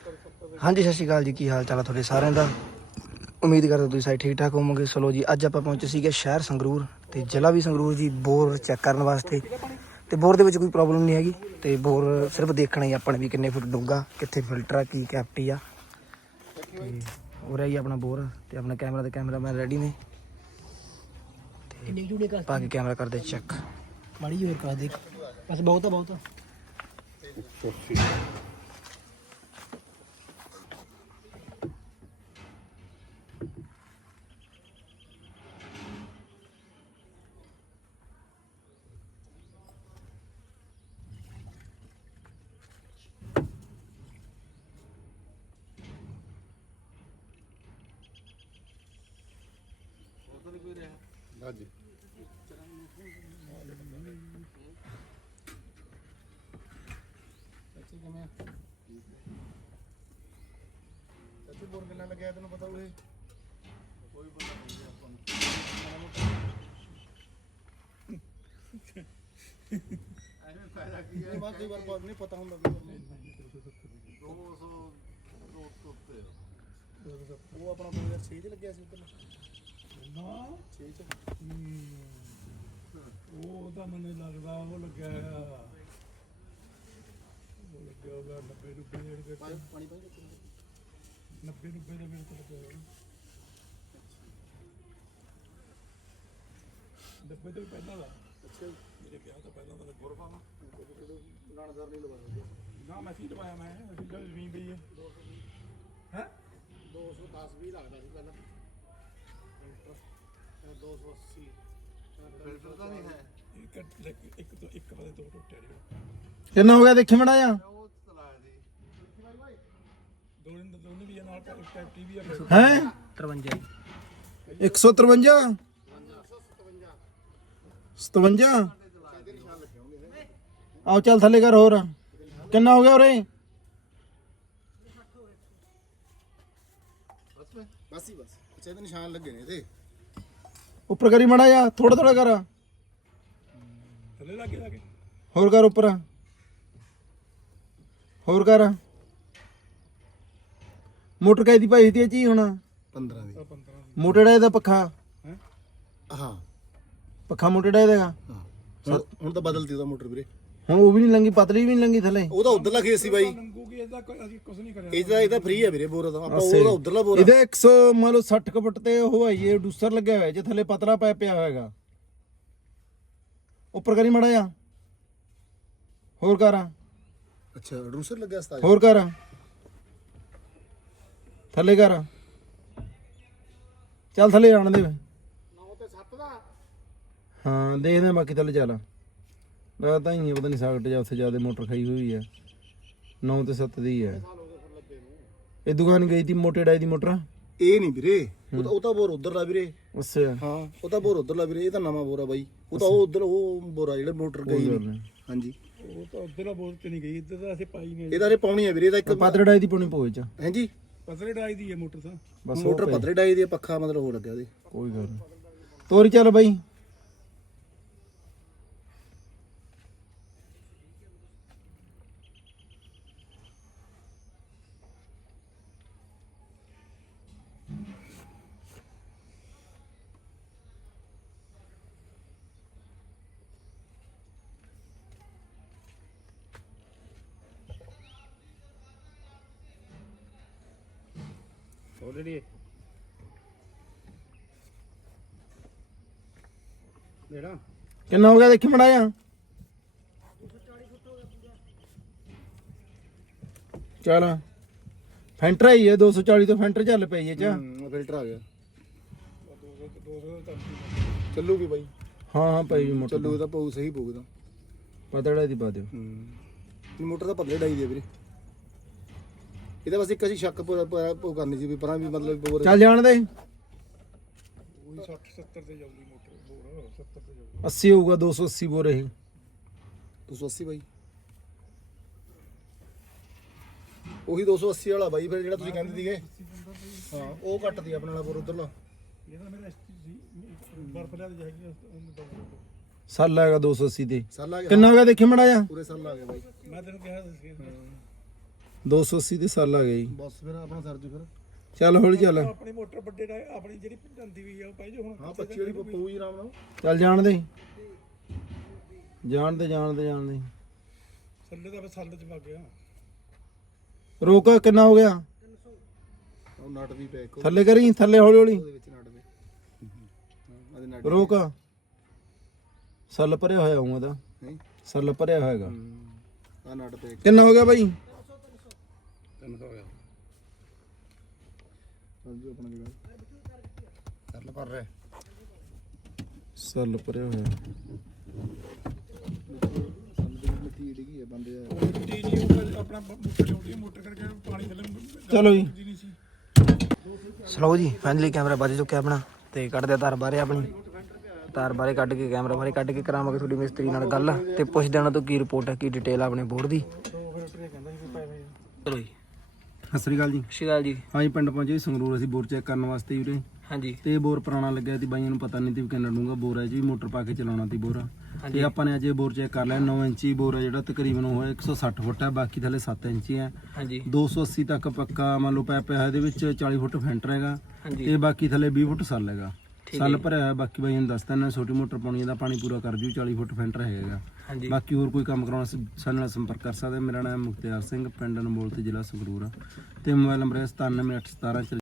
ਹਾਂਜੀ ਸਤਿ ਸ਼੍ਰੀ ਅਕਾਲ ਜੀ, ਕੀ ਹਾਲ ਚਾਲ ਆ ਤੁਹਾਡੇ ਸਾਰਿਆਂ ਦਾ। ਉਮੀਦ ਕਰਦਾ ਤੁਸੀਂ ਸਾਰੇ ਠੀਕ ਠਾਕ ਹੋਵੋਗੇ। ਚਲੋ ਜੀ, ਅੱਜ ਆਪਾਂ ਪਹੁੰਚੇ ਸੀਗੇ ਸ਼ਹਿਰ ਸੰਗਰੂਰ ਤੇ ਜ਼ਿਲ੍ਹਾ ਵੀ ਸੰਗਰੂਰ ਜੀ, ਬੋਰ ਚੈੱਕ ਕਰਨ ਵਾਸਤੇ। ਤੇ ਬੋਰ ਦੇ ਵਿੱਚ ਕੋਈ ਪ੍ਰੋਬਲਮ ਨਹੀਂ ਹੈਗੀ, ਤੇ ਬੋਰ ਸਿਰਫ ਦੇਖਣਾ ਹੀ ਆਪਾਂ ਨੇ ਵੀ ਕਿੰਨੇ ਫੁੱਟ ਡੂੰਘਾ, ਕਿੱਥੇ ਫਿਲਟਰ ਆ, ਕੀ ਕੈਪਟੀ ਆ। ਤੇ ਹੋ ਰਿਹਾ ਜੀ ਆਪਣਾ ਬੋਰ, ਤੇ ਆਪਣਾ ਕੈਮਰਾ ਤੇ ਕੈਮਰਾਮੈਨ ਰੈਡੀ ਨੇ। ਤੇ ਪਾ ਕੇ ਕੈਮਰਾ ਕਰਦੇ ਚੈੱਕ। ਮਾੜੀ ਹੋਰ ਕਰ ਦੇ ਬਸ, ਬਹੁਤ ਆ ਬਹੁਤ ਆ। ਹਾਂਜੀ ਬੋਰ ਕਿੰਨਾ ਲੱਗਿਆ ਤੈਨੂੰ ਪਤਾ ਹੋਵੇ? ਕੋਈ ਪਤਾ ਨਹੀਂ ਆਪਾਂ ਨੂੰ। ਐਵੇਂ ਫਾਇਦਾ ਕੀ ਹੈ? ਕਈ ਵਾਰ ਬਾਤ ਨਹੀਂ ਪਤਾ ਹੁੰਦਾ ਵੀ 200 ਉੱਤੇ ਉਹ ਆਪਣਾ 2006 ਚ ਲੱਗਿਆ ਸੀ ਉੱਧਰ ਨਾ 6 ਚ। ਉਹ ਤਾਂ ਮੈਨੂੰ ਲੱਗਦਾ ਉਹ ਲੱਗਿਆ ਹੋਗਾ 90 ਰੁਪਏ ਪਾਣੀ 90 ਰੁਪਏ ਦਾ ਮੇਰੇ ਕੋਲ ਲੱਗਿਆ 90 ਤੋਂ ਪਹਿਲਾਂ ਦਾ। ਅੱਛਾ ਮੇਰੇ ਵਿਆਹ ਤੋਂ ਪਹਿਲਾਂ ਦਾ ਲੱਗਿਆ ਪਾਵਾ ਲਾਣਦਾਰ ਨਹੀਂ ਲਵਾਇਆ ਨਾ, ਮੈਂ ਸੀ ਲਵਾਇਆ। ਮੈਂ ਅਸੀਂ ਜਦ ਜ਼ਮੀਨ ਪਈ ਹੈ 210 20 ਲੱਗਦਾ ਸੀ ਪਹਿਲਾਂ। 280 ਫਿਲਟਰ ਤਾਂ ਨਹੀਂ ਹੈ। ਇੱਕ ਵਾਲੇ ਦੋ ਟੁੱਟਿਆ ਰਿਹਾ। ਕਿੰਨਾ ਹੋ ਗਿਆ ਦੇਖੀ ਮੜਾ ਜਾ। ਉਹ ਚਲਾਇਆ ਸੀ ਦੋਨੇ ਵੀ ਨਾਲ ਕੈਪਟੀ ਵੀ ਹੈ 53 153 57 ਆਓ ਚੱਲ ਥੱਲੇ ਕਰ। ਹੋਰ ਕਿੰਨਾ ਹੋ ਗਿਆ ਉਰੇ? ਬਸ ਹੀ ਬਸ ਅੱਛਾ, ਇਹਦੇ ਨਿਸ਼ਾਨ ਲੱਗੇ ਨੇ ਇਹਦੇ ਉੱਪਰ ਕਰੀ ਮੜਾ ਜਾ, ਥੋੜਾ ਥੋੜਾ ਕਰ। ਥੱਲੇ ਲੱਗੇ ਹੋਰ ਕਰ ਉੱਪਰ, ਹੋਰ ਕਰ। ਮੋਟਰ ਕਾਹਦੀ ਭਾਈ ਦੀ ਜੀ ਹੁਣ? 15 ਦੀ ਮੋਟਰ ਦਾ ਇਹਦਾ ਪੱਖਾ, ਹਾਂ ਪੱਖਾ ਮੋਟਰ ਦਾ ਇਹਦਾ। ਹਾਂ ਹੁਣ ਤਾਂ ਬਦਲਤੀ ਉਹਦਾ ਮੋਟਰ ਵੀਰੇ। ਹੁਣ ਉਹ ਵੀ ਨਹੀਂ ਲੰਗੀ, ਪਤਲੀ ਵੀ ਨਹੀਂ ਲੰਗੀ ਥੱਲੇ। ਉਹਦਾ ਉਧਰਲਾ ਖੇਸ ਸੀ ਬਾਈ, ਇਹਦਾ ਫ੍ਰੀ ਹੈ ਵੀਰੇ ਬੋਰ ਦਾ। ਆਪਾਂ ਉਹਦਾ ਉਧਰਲਾ ਬੋਰ ਇਹਦੇ 100 ਮੰਨ ਲਓ 60 ਕੁ ਫੁੱਟ ਤੇ ਉਹ ਹੈ ਇਹ ਡੂਸਰ ਲੱਗਿਆ ਹੋਇਆ, ਜੇ ਥੱਲੇ ਪਤਲਾ ਪਾਇਪ ਪਿਆ ਹੋਏਗਾ। ਉੱਪਰ ਕਰੀ ਮੜਾ ਜਾ, ਹੋਰ ਕਰ। ਅੱਛਾ ਡੂਸਰ ਲੱਗਿਆ ਸਤਾਜ। ਹੋਰ ਕਰ, ਥੱਲੇ ਕਰ। ਚੱਲ ਥੱਲੇ ਜਾਣ ਦੇ। 9 ਤੇ 7 ਦਾ ਹਾਂ ਦੇਖਦੇ ਬਾਕੀ ਥੱਲੇ ਚੱਲ। ਤਾਂ ਹੀ ਪਤਾ ਨਹੀਂ ਸਾਗਟ ਜਾਂ ਉੱਥੇ ਜਿਆਦਾ ਮੋਟਰ ਖਾਈ ਹੋਈ ਹੈ। 9 ਤੇ 7 ਦੀ ਹੈ। ਇਹ ਦੁਕਾਨ ਗਈ ਤੀ ਮੋਟੇ ਡਾਈ ਦੀ ਮੋਟਰ। ਇਹ ਨਹੀਂ ਵੀਰੇ, ਉਹ ਤਾਂ ਬੋਰ ਉਧਰਲਾ ਵੀਰੇ। ਅੱਛਾ ਹਾਂ ਉਹ ਤਾਂ ਬੋਰ ਉਧਰਲਾ ਵੀਰੇ, ਇਹ ਤਾਂ ਨਵਾਂ ਬੋਰ ਆ ਬਾਈ। ਉਹ ਤਾਂ ਉਹ ਉਧਰ ਉਹ ਬੋਰਾ ਜਿਹੜਾ ਮੋਟਰ ਗਈ ਨਹੀਂ। ਹਾਂਜੀ ਉਹ ਤਾਂ ਉਧਰਲਾ ਬੋਰ ਤੇ ਨਹੀਂ ਗਈ, ਇੱਧਰ ਤਾਂ ਅਸੀਂ ਪਾਈ ਨਹੀਂ। ਇਹਦਾ ਰੇ ਪਾਉਣੀ ਹੈ ਵੀਰੇ, ਇਹਦਾ ਇੱਕ ਪਤਲੇ ਡਾਈ ਦੀ ਪਾਉਣੀ ਪੋਏ ਚ। ਹਾਂਜੀ ਪਤਲੇ ਡਾਈ ਦੀ ਹੈ ਮੋਟਰ ਤਾਂ। ਬਸ ਮੋਟਰ ਪਤਲੇ ਡਾਈ ਦੀ, ਪੱਖਾ ਮਤਲਬ ਹੋ ਲੱਗਿਆ ਉਹਦੇ। ਕੋਈ ਗੱਲ ਨਹੀਂ, ਤੋਰੀ ਚੱਲ ਬਾਈ। ਆਲਰੇਡੀ ਜਿਹੜਾ ਕਿੰਨਾ ਹੋ ਗਿਆ ਦੇਖੀ ਮੜਾ ਜਾ। ਚੱਲ ਫੈਂਟਰ ਹੀ ਹੈ 240 ਤੋਂ ਫੈਂਟਰ ਚੱਲ ਪਈ ਹੈ ਚ। ਫਿਲਟਰ ਆ ਗਿਆ। ਚੱਲੂਗੀ ਬਾਈ। ਹਾਂ ਹਾਂ ਪਈ ਮੋਟਰ ਚੱਲੂ ਇਹਦਾ ਪਊ ਸਹੀ ਪਊਗਾ। ਪਤਲੇ ਦੀ ਪਾ ਦਿਓ। ਮੋਟਰ ਤਾਂ ਪਤਲੇ ਡਾਈ ਦੀ ਵੀਰੇ। ਇਹਦਾ ਬਸ ਇੱਕ ਅਸੀਂ ਸ਼ੱਕ ਪੂਰਾ ਕਰਨੀ ਸੀ ਵੀ ਪਰਾਂ ਵੀ ਮਤਲਬ ਬੋਰ ਚੱਲ ਜਾਣ ਦੇ। 60 70 ਤੇ ਜਾਊਗੀ ਮੋਟਰ ਬੋਰ 70 ਤੇ ਜਾਊਗੀ। 80 ਹੋਊਗਾ, 280 ਬੋਰ ਇਹ। 280 ਬਾਈ, ਉਹੀ 280 ਵਾਲਾ ਬਾਈ ਫਿਰ ਜਿਹੜਾ ਤੁਸੀਂ ਕਹਿੰਦੇ ਸੀਗੇ। ਹਾਂ ਉਹ ਘੱਟ ਦੀ ਆਪਣੇ ਨਾਲ ਬੋਰ ਉਧਰਲਾ। ਇਹਦਾ ਮੇਰਾ ਐਸਟੀ ਸੀ ਬਰਫ ਲਿਆ ਦੀ ਹੈਗੀ ਸਾਲ ਹੈਗਾ 280 ਤੇ। ਸਾਲ ਆ ਗਿਆ। ਕਿੰਨਾ ਹੋ ਗਿਆ ਦੇਖੀ ਮੜਾ ਜਾ। ਪੂਰੇ ਸਾਲ ਆ ਗਿਆ ਬਾਈ। ਮੈਂ ਤੈਨੂੰ ਕਿਹਾ ਸੀ 280 ਦੇ ਸਾਲ ਆ ਗਈ ਬਸ ਫਿਰ ਆਪਣਾ ਸਰ ਜੂ ਫਿਰ ਚੱਲ ਹੌਲੀ ਚੱਲ ਆਪਣੀ ਮੋਟਰ ਵੱਡੇ ਦਾ ਆਪਣੀ ਜਿਹੜੀ ਜਾਂਦੀ ਵੀ ਆ ਉਹ ਪਾਈ ਜੋ ਹੁਣ ਹਾਂ 25 ਵਾਲੀ ਪਊ ਹੀ ਆਰਾਮ ਨਾਲ ਚੱਲ ਜਾਣ ਦੇ ਜਾਣ ਦੇ ਥੱਲੇ ਦਾ ਸੱਲ ਚ ਵਗ ਗਿਆ ਰੋਕ ਕਿੰਨਾ ਹੋ ਗਿਆ ਉਹ ਨਟ ਵੀ ਪੈਕ ਥੱਲੇ ਕਰੀ ਥੱਲੇ ਹੌਲੀ ਹੌਲੀ ਉਹਦੇ ਵਿੱਚ ਨਟ ਦੇ ਉਹਦੇ ਨਟ ਰੋਕ ਸੱਲ ਭਰਿਆ ਹੋਇਆ ਹੂੰ ਇਹਦਾ ਨਹੀਂ ਸੱਲ ਭਰਿਆ ਹੋਇਆਗਾ ਆ ਨਟ ਪੈਕ ਕਿੰਨਾ ਹੋ ਗਿਆ ਬਾਈ 300 ਹੋ ਗਿਆ ਸਰ ਜੂ ਆਪਣਾ ਜਗ੍ਹਾ ਕਰ ਲੈ ਪਰ ਰਿਹਾ ਸੱਲ ਭਰਿਆ ਹੋਇਆ ਮਿੱਟੀ ਡਿੱਗੀ ਹੈ ਬੰਦੇ ਆ ਟੀ ਨਹੀਂ ਉਹ ਆਪਣਾ ਮੋਟਰ ਚੋੜੀ ਮੋਟਰ ਕਰਕੇ ਪਾਣੀ ਥੱਲੇ ਚਲੋ ਜੀ ਨਹੀਂ ਸੀ ਸਲੋ ਜੀ ਫਾਈਨਲੀ ਕੈਮਰਾ ਵੱਜ ਚੁੱਕਿਆ ਆਪਣਾ ਤੇ ਕੱਢਦੇ ਤਾਰ ਬਾਰੇ ਆਪਣੀ ਤਾਰ ਬਾਰੇ ਕੱਢ ਕੇ ਕੈਮਰਾ ਬਾਰੇ ਕੱਢ ਕੇ ਕਰਾਵਾਂਗੇ ਤੁਹਾਡੀ ਮਿਸਤਰੀ ਨਾਲ ਗੱਲ ਤੇ ਪੁੱਛਦੇ ਉਹਨਾਂ ਤੋਂ ਕੀ ਰਿਪੋਰਟ ਹੈ ਕੀ ਡਿਟੇਲ ਆਪਣੇ ਬੋਰਡ ਦੀ ਚਲੋ ਜੀ ਸਤਿ ਸ੍ਰੀ ਅਕਾਲ ਜੀ ਸ਼ਿਕਾਲ ਜੀ ਹਾਂਜੀ ਪਿੰਡ ਪਹੁੰਚੇ ਸੰਗਰੂਰ ਅਸੀਂ ਬੋਰ ਚੈੱਕ ਕਰਨ ਵਾਸਤੇ ਵੀਰੇ ਹਾਂਜੀ ਤੇ ਬੋਰ ਪੁਰਾਣਾ ਲੱਗਿਆ ਸੀ ਬਾਈਆਂ ਨੂੰ ਪਤਾ ਨਹੀਂ ਸੀ ਵੀ ਕਿੰਨਾ ਡੂੰਗਾ ਬੋਰ ਹੈ ਜੀ ਮੋਟਰ ਪਾ ਕੇ ਚਲਾਉਣਾ ਸੀ ਬੋਰ ਤੇ ਆਪਾਂ ਨੇ ਅੱਜ ਇਹ ਬੋਰ ਚੈੱਕ ਕਰ ਲਿਆ 9 ਇੰਚੀ ਬੋਰ ਹੈ ਜਿਹੜਾ ਤਕਰੀਬਨ ਉਹ 160 ਫੁੱਟ ਹੈ ਬਾਕੀ ਥੱਲੇ 7 ਇੰਚੀ ਹੈ ਹਾਂਜੀ 280 ਤੱਕ ਪੱਕਾ ਮੰਨ ਲਓ ਪੈਪ ਹੈ ਇਹਦੇ ਵਿੱਚ 40 ਫੁੱਟ ਫੈਂਟਰ ਹੈਗਾ ਹਾਂਜੀ ਤੇ ਬਾਕੀ ਥੱਲੇ 20 ਫੁੱਟ ਸੱਲ ਹੈਗਾ ਸੱਲ ਭਰਿਆ ਹੋਇਆ ਬਾਕੀ ਬਾਈ ਨੂੰ ਦੱਸਦਾ ਨਾ ਛੋਟੀ ਮੋਟਰ ਪਾਉਣੀ ਦਾ ਪਾਣੀ ਪੂਰਾ ਕਰ ਜੂ 40 ਫੁੱਟ ਫੈਂਟਰ ਹੈਗਾ ਹਾਂਜੀ ਬਾਕੀ ਹੋਰ ਕੋਈ ਕੰਮ ਕਰਾਉਣਾ ਸਾਡੇ ਨਾਲ ਸੰਪਰਕ ਕਰ ਸਕਦੇ ਮੇਰਾ ਨਾਮ ਮੁਖਤਿਆਰ ਸਿੰਘ ਪਿੰਡ ਅਨਮੋਲ ਤੇ ਜ਼ਿਲ੍ਹਾ ਸੰਗਰੂਰ ਆ ਤੇ ਮੋਬਾਈਲ ਨੰਬਰ ਹੈ 978117